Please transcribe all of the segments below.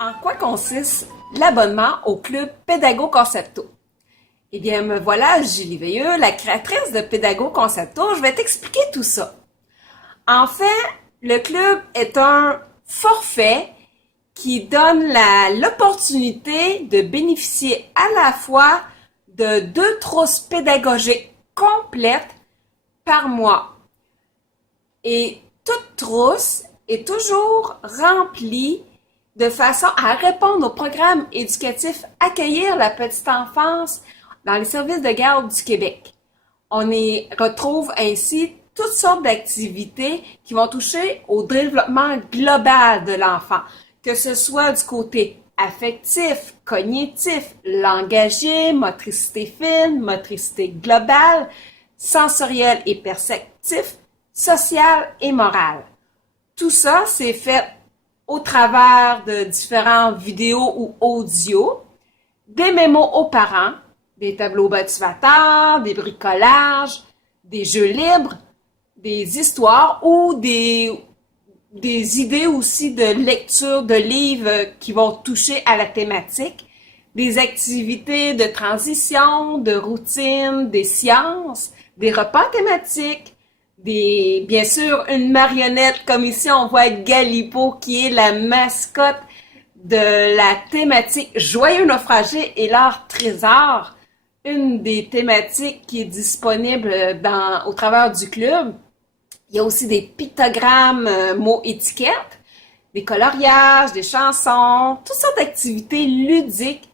En quoi consiste l'abonnement au club Pédago Concepto? Eh bien, me voilà, Julie Veilleux, la créatrice de Pédago Concepto. Je vais t'expliquer tout ça. En fait, le club est un forfait qui donne l'opportunité de bénéficier à la fois de 2 trousses pédagogiques complètes par mois. Et toute trousse est toujours remplie de façon à répondre au programme éducatif Accueillir la petite enfance dans les services de garde du Québec. On y retrouve ainsi toutes sortes d'activités qui vont toucher au développement global de l'enfant, que ce soit du côté affectif, cognitif, langagier, motricité fine, motricité globale, sensoriel et perceptif, social et moral. Tout ça, c'est fait au travers de différentes vidéos ou audios, des mémos aux parents, des tableaux motivateurs, des bricolages, des jeux libres, des histoires ou des idées aussi de lecture de livres qui vont toucher à la thématique, des activités de transition, de routine, des sciences, des repas thématiques, bien sûr, une marionnette, comme ici on voit Galipo, qui est la mascotte de la thématique Joyeux naufragé et leur trésor, une des thématiques qui est disponible au travers du club. Il y a aussi des pictogrammes, mots étiquettes, des coloriages, des chansons, toutes sortes d'activités ludiques,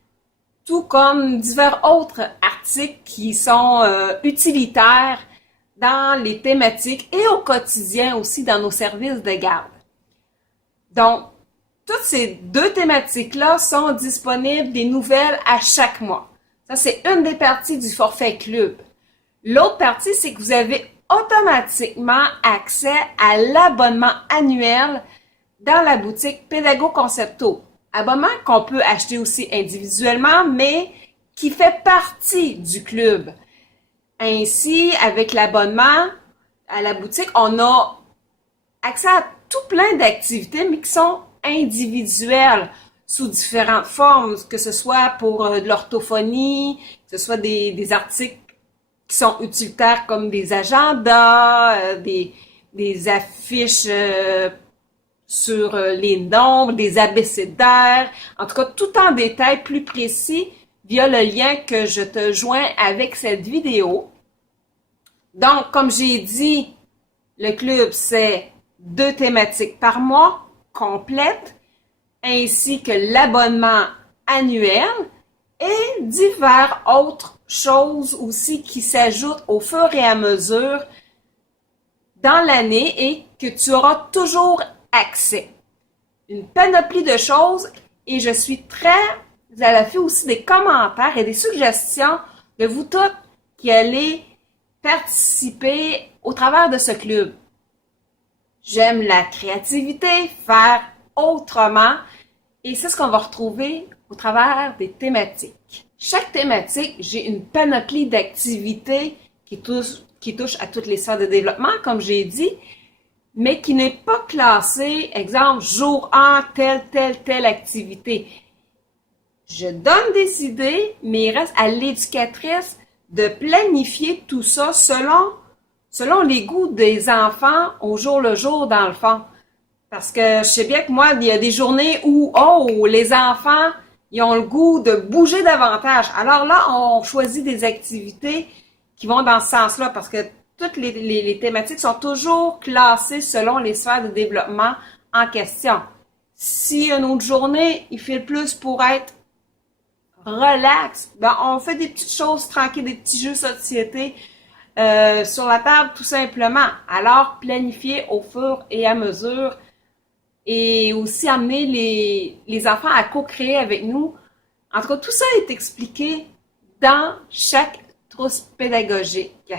tout comme divers autres articles qui sont utilitaires dans les thématiques et au quotidien aussi dans nos services de garde. Donc, toutes ces 2 thématiques-là sont disponibles des nouvelles à chaque mois. Ça, c'est une des parties du forfait club. L'autre partie, c'est que vous avez automatiquement accès à l'abonnement annuel dans la boutique Pédago Concepto. Abonnement qu'on peut acheter aussi individuellement, mais qui fait partie du club. Ainsi, avec l'abonnement à la boutique, on a accès à tout plein d'activités, mais qui sont individuelles, sous différentes formes, que ce soit pour de l'orthophonie, que ce soit des articles qui sont utilitaires comme des agendas, des affiches sur les nombres, des abécédaires, en tout cas tout en détail plus précis via le lien que je te joins avec cette vidéo. Donc, comme j'ai dit, le club, c'est 2 thématiques par mois complètes, ainsi que l'abonnement annuel et divers autres choses aussi qui s'ajoutent au fur et à mesure dans l'année et que tu auras toujours accès. Une panoplie de choses et je suis très à l'affût aussi des commentaires et des suggestions de vous toutes qui allez participer au travers de ce club. J'aime la créativité, faire autrement et c'est ce qu'on va retrouver au travers des thématiques. Chaque thématique, j'ai une panoplie d'activités qui touchent à toutes les sphères de développement, comme j'ai dit, mais qui n'est pas classée, exemple, jour 1, telle activité. Je donne des idées, mais il reste à l'éducatrice de planifier tout ça selon les goûts des enfants au jour le jour, dans le fond. Parce que je sais bien que moi, il y a des journées où, les enfants, ils ont le goût de bouger davantage. Alors là, on choisit des activités qui vont dans ce sens-là, parce que toutes les thématiques sont toujours classées selon les sphères de développement en question. Si une autre journée, il fait plus pour être relax, on fait des petites choses tranquilles, des petits jeux de société sur la table tout simplement. Alors, planifier au fur et à mesure et aussi amener les enfants à co-créer avec nous. En tout cas, tout ça est expliqué dans chaque trousse pédagogique.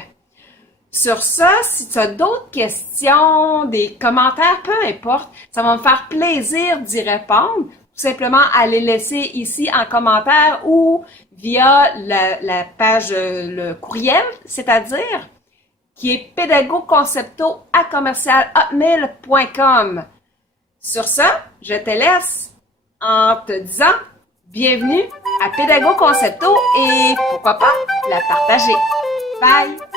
Sur ça, si tu as d'autres questions, des commentaires, peu importe, ça va me faire plaisir d'y répondre. Tout simplement à les laisser ici en commentaire ou via la page, le courriel, c'est-à-dire qui est pédagoconcepto@hotmail.com. Sur ça, je te laisse en te disant bienvenue à Pédago Concepto et pourquoi pas la partager. Bye!